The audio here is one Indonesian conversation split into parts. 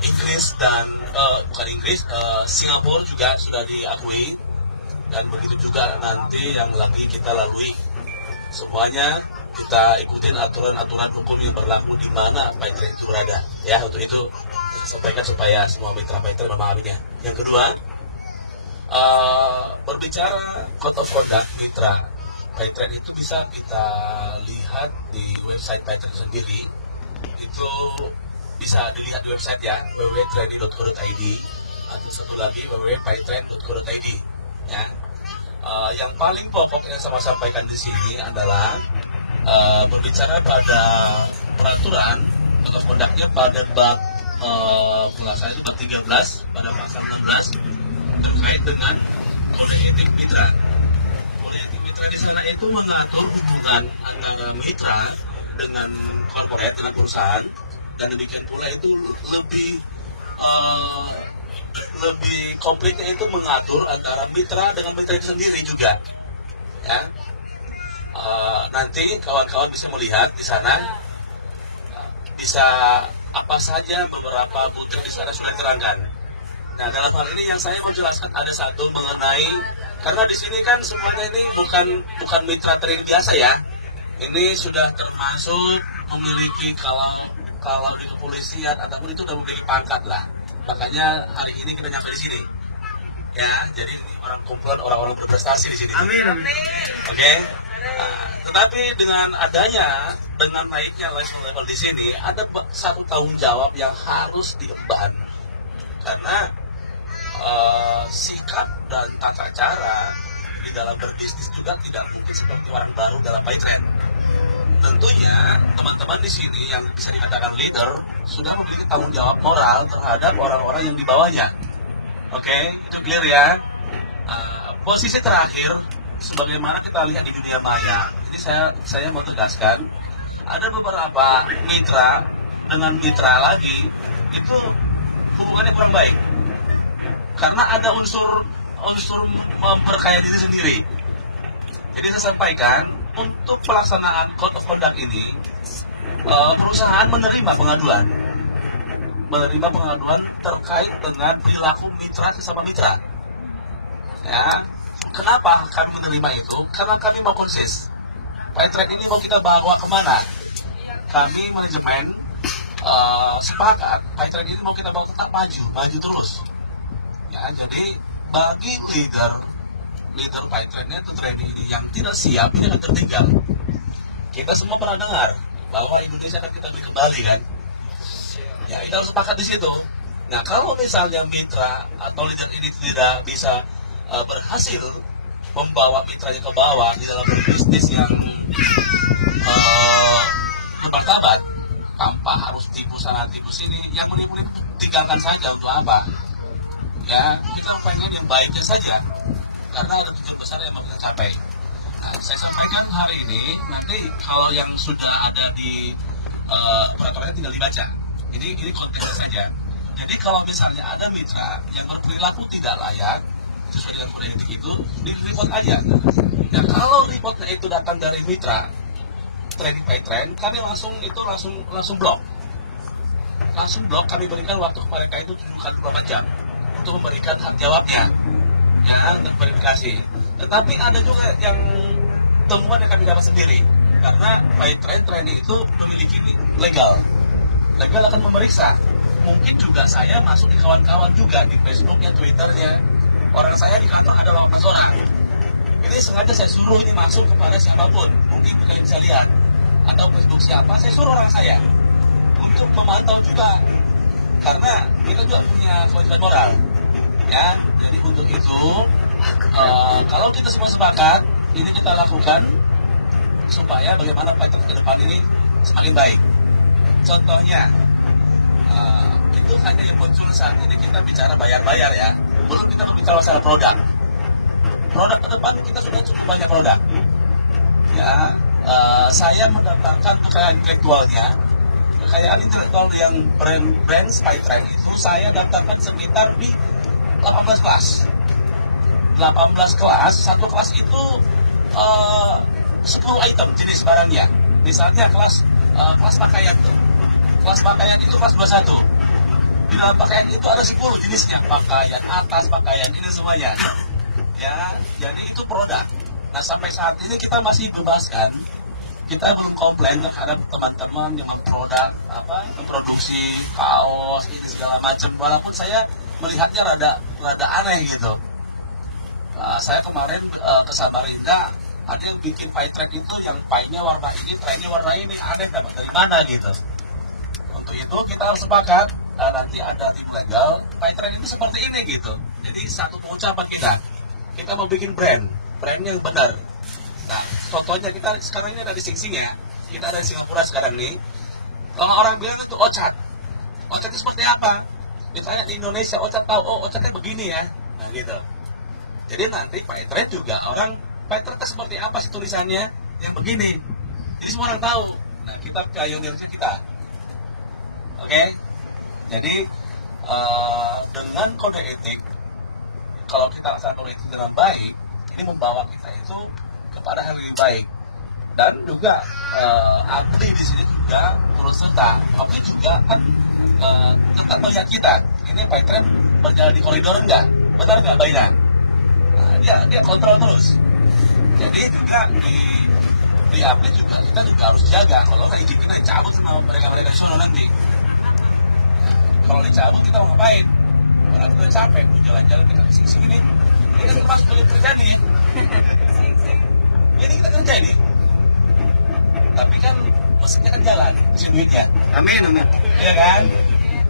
Inggris dan bukan Inggris, Singapura juga sudah diakui, dan begitu juga nanti yang lagi kita lalui. Semuanya kita ikutin aturan-aturan hukum yang berlaku di mana PayTrade itu berada. Ya, untuk itu sampaikan supaya semua mitra PayTrade memahaminya. Yang kedua, berbicara code of conduct mitra PayTrade itu bisa kita lihat di website PayTrade sendiri. Itu bisa dilihat di website ya, www.trade.co.id, atau satu lagi www.paytrade.co.id ya. Yang paling pokok yang saya sampaikan di sini adalah berbicara pada peraturan code of conduct-nya pada bab penjelasan itu bab 13 pada pasal 16 terkait dengan kode etik mitra. Kode etik mitra di sana itu mengatur hubungan antara mitra dengan korporat, dengan perusahaan, dan demikian pula itu lebih komplitnya itu mengatur antara mitra dengan mitra itu sendiri juga ya. Nanti kawan-kawan bisa melihat di sana, bisa apa saja beberapa butir di sana sudah diterangkan. Nah, dalam hal ini yang saya mau jelaskan ada satu mengenai, karena di sini kan semuanya ini bukan mitra trade biasa ya. Ini sudah termasuk memiliki kalau di kepolisian ataupun itu sudah memiliki pangkat lah. Makanya hari ini kita nyampe di sini. Ya, jadi kumpulan orang-orang berprestasi di sini. Amin. Oke. Nah, tetapi dengan naiknya level di sini ada satu tanggung jawab yang harus diemban, karena sikap dan tata cara di dalam berbisnis juga tidak mungkin seperti orang baru dalam PayTrade. Tentunya teman-teman di sini yang bisa dikatakan leader sudah memiliki tanggung jawab moral terhadap orang-orang yang di bawahnya. Oke, itu clear ya. Posisi terakhir, sebagaimana kita lihat di dunia maya, ini saya mau tegaskan, ada beberapa mitra dengan mitra lagi itu hubungannya kurang baik, karena ada unsur memperkaya diri sendiri. Jadi saya sampaikan, untuk pelaksanaan code of conduct ini, perusahaan menerima pengaduan terkait dengan perilaku mitra sesama mitra. Ya, kenapa kami menerima itu? Karena kami mau konsis. PayTrade ini mau kita bawa kemana? Kami manajemen sepakat PayTrade ini mau kita bawa tetap maju terus. Ya, jadi bagi leader PayTrade-nya itu trade ini yang tidak siap, ini akan tertinggal. Kita semua pernah dengar bahwa Indonesia akan kita beli kembali kan? Ya, kita harus sepakat di situ. Nah, kalau misalnya mitra atau leader ini tidak bisa berhasil membawa mitranya ke bawah di dalam berbisnis yang bermartabat, tanpa harus tipu sana tipu sini, yang menipu tinggalkan saja. Untuk apa? Ya, kita pengen yang baiknya saja, karena ada tujuan besar yang mau kita capai. Nah, saya sampaikan hari ini, nanti kalau yang sudah ada di peraturannya tinggal dibaca. Jadi ini konteksnya saja. Jadi kalau misalnya ada mitra yang berperilaku tidak layak sesuai dengan kode etik itu, di-report aja. Nah, kalau reportnya itu datang dari mitra trading PayTrade, kami langsung blok. Langsung blok, kami berikan waktu ke mereka itu 7x24 jam untuk memberikan hak jawabnya. Ya, untuk verifikasi. Tetapi ada juga yang temuan yang kami dapat sendiri, karena PayTrade training itu memiliki legal akan memeriksa. Mungkin juga saya masuk di kawan-kawan juga di Facebooknya, Twitternya. Orang saya di kantor ada 18 orang. Ini sengaja saya suruh ini masuk kepada siapapun. Mungkin kalian bisa lihat. Atau Facebook siapa, saya suruh orang saya untuk memantau juga. Karena kita juga punya kewajiban moral. Ya, jadi untuk itu kalau kita semua sepakat, ini kita lakukan supaya bagaimana PayTrade ke depan ini semakin baik. Contohnya, itu hanya yang muncul saat ini kita bicara bayar-bayar ya. Belum kita berbicara masalah produk. Produk ke depan kita sudah cukup banyak produk. Ya, saya mendaftarkan kekayaan intelektual yang brand PayTrade itu saya daftarkan sekitar di 18 kelas. 18 kelas, satu kelas itu 10 item jenis barangnya. Misalnya kelas pakaian tuh. Kelas pakaian itu kelas 21. Di dalam pakaian itu ada 10 jenisnya, pakaian atas, pakaian ini semuanya. Ya, jadi itu produk. Nah, sampai saat ini kita masih bebaskan. Kita belum komplain terhadap teman-teman yang memproduksi kaos ini segala macam. Walaupun saya melihatnya rada aneh gitu. Saya kemarin ke Samarinda, ada yang bikin pie track itu yang pie-nya warna ini, tray-nya warna ini, aneh dapat dari mana gitu. Untuk itu kita harus sepakat, nanti ada tim legal, pie track itu seperti ini gitu. Jadi satu pengucapan kita mau bikin brand yang benar. Nah, contohnya kita sekarang ini ada di Sing Sing ya, kita ada di Singapura sekarang nih. Kalau orang bilang itu ocat itu seperti apa? Ditanya di Indonesia, ocat tahu, oh ocatnya begini ya, nah gitu. Jadi nanti pie track juga orang pie track seperti apa sih tulisannya yang begini. Jadi semua orang tahu. Nah, kita pionirnya kita. Oke. Jadi dengan kode etik, kalau kita laksanakan kode etik dengan baik, ini membawa kita itu kepada hal lebih baik. Dan juga Apli di sini juga turut serta. Apli juga kan tetap melihat kita. Ini pie track berjalan di koridor enggak? Benar nggak, Baina? Nah, dia kontrol terus. Jadi juga di Apli juga kita juga harus jaga. Kalau nggak izin kita dicabut sama mereka di sana nanti. Nah, kalau dicabut kita mau ngapain? Orang kita capek mau jalan-jalan kita ke sini ini kan termasuk yang terjadi. Ini kita kerja ini. Tapi kan mesinnya kan jalan, mesin duitnya. Amin. Iya kan?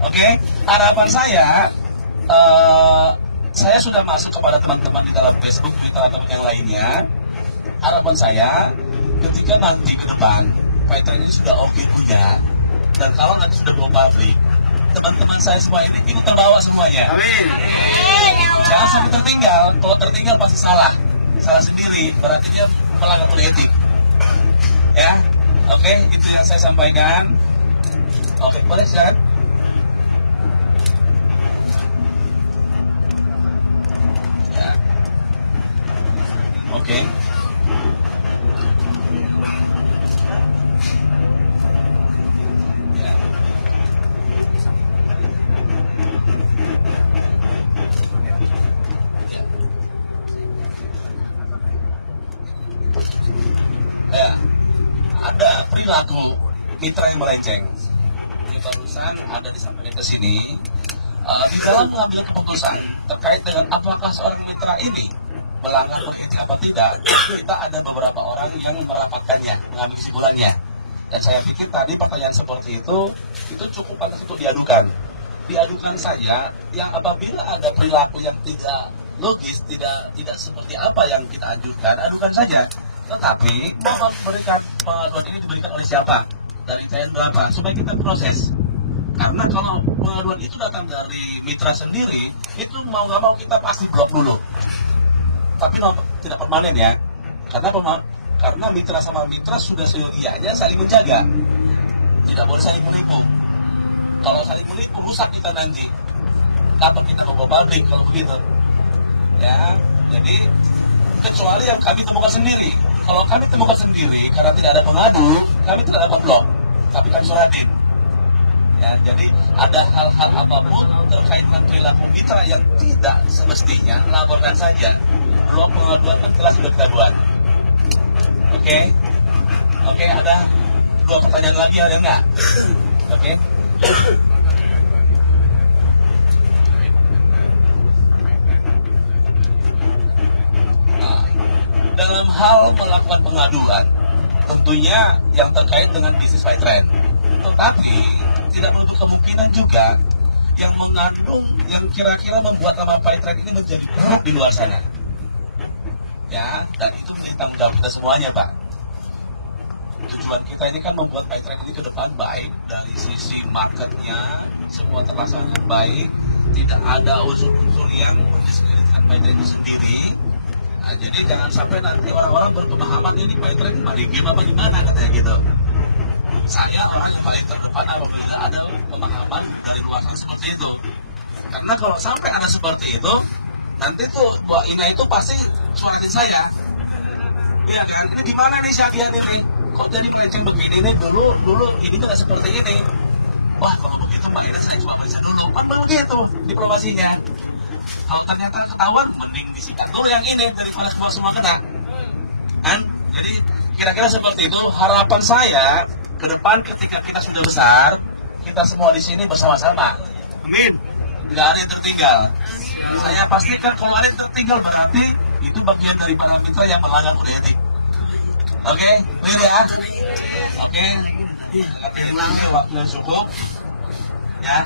Oke. Harapan saya sudah masuk kepada teman-teman di dalam Facebook, Twitter, atau yang lainnya. Harapan saya, ketika nanti ke depan, pie track ini sudah oke punya, dan kalau nanti sudah go public, teman-teman saya semua ini ikut terbawa semuanya. Amin. Jangan sampai tertinggal. Kalau tertinggal pasti salah sendiri, berarti dia melanggar kode etik. Ya, oke, itu yang saya sampaikan. Oke, boleh silakan. Ya. Oke. Ya. Ya, ada perilaku mitra yang melenceng. Ini barusan ada disampaikan ke sini. Di dalam mengambil keputusan terkait dengan apakah seorang mitra ini melanggar kode etik apa tidak, kita ada beberapa orang yang merapatkannya, mengambil kesimpulannya. Dan saya pikir tadi pertanyaan seperti itu cukup pantas untuk diadukan. Diadukan saja yang apabila ada perilaku yang tidak logis, tidak seperti apa yang kita anjurkan, adukan saja. Tetapi mohon berikan pengaduan ini diberikan oleh siapa, dari TN berapa, supaya kita proses. Karena kalau pengaduan itu datang dari mitra sendiri, itu mau nggak mau kita pasti blok dulu. Tapi tidak permanen ya, karena mitra sama mitra sudah seyogianya saling menjaga, tidak boleh saling menipu. Kalau saling menipu rusak kita nanti. Kapan kita mau pabrik kalau begitu? Ya, jadi kecuali yang kami temukan sendiri. Kalau kami temukan sendiri karena tidak ada pengadu, kami tidak dapat blok, tapi kami suradin. Ya, jadi ada hal-hal apapun terkait dengan perilaku mitra yang tidak semestinya, laporkan saja. Blok pengaduan kan telah sudah kita buat. Oke, ada 2 pertanyaan lagi, ada nggak? Oke. Nah, dalam hal melakukan pengaduan, tentunya yang terkait dengan bisnis pie track. Tetapi tidak menutup kemungkinan juga yang mengandung, yang kira-kira membuat nama pie track ini menjadi buruk di luar sana. Ya, dan itu menjadi tanggung jawab kita semuanya, Pak. Tujuan kita ini kan membuat pie track ini ke depan baik dari sisi marketnya, semua terlaksana dengan baik, tidak ada unsur-unsur yang mendiskreditkan pie track itu sendiri. Nah, jadi jangan sampai nanti orang-orang berpemahaman ini pie track maling game apa gimana katanya gitu. Saya orang yang paling terdepan apabila ada pemahaman dari luar sana seperti itu. Karena kalau sampai ada seperti itu, nanti tuh Mbak Ina itu pasti suaratin saya. Iya kan? Ini gimana nih si Agian ini? Kok jadi melenceng begini nih? Dulu ini nggak seperti ini. Wah, kalau begitu itu Mbak Ira saya cuma periksa dulu, kan begitu diplomasinya. Kalau ternyata ketahuan, mending disikat dulu yang ini daripada semua kena. Kan? Jadi kira-kira seperti itu. Harapan saya ke depan ketika kita sudah besar, kita semua di sini bersama-sama. Amin. Tidak ada yang tertinggal. Saya pastikan kalau ada yang tertinggal berarti itu bagian dari para mitra yang melanggar kode etik. Oke, clear ya? Oke, ini waktu yang cukup. Ya,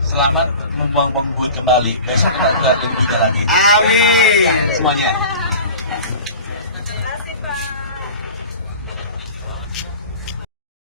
selamat membuang-buang duit kembali. Besok kita juga lebih lagi. Amin. Semuanya.